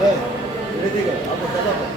对，绝对这个，然后得到。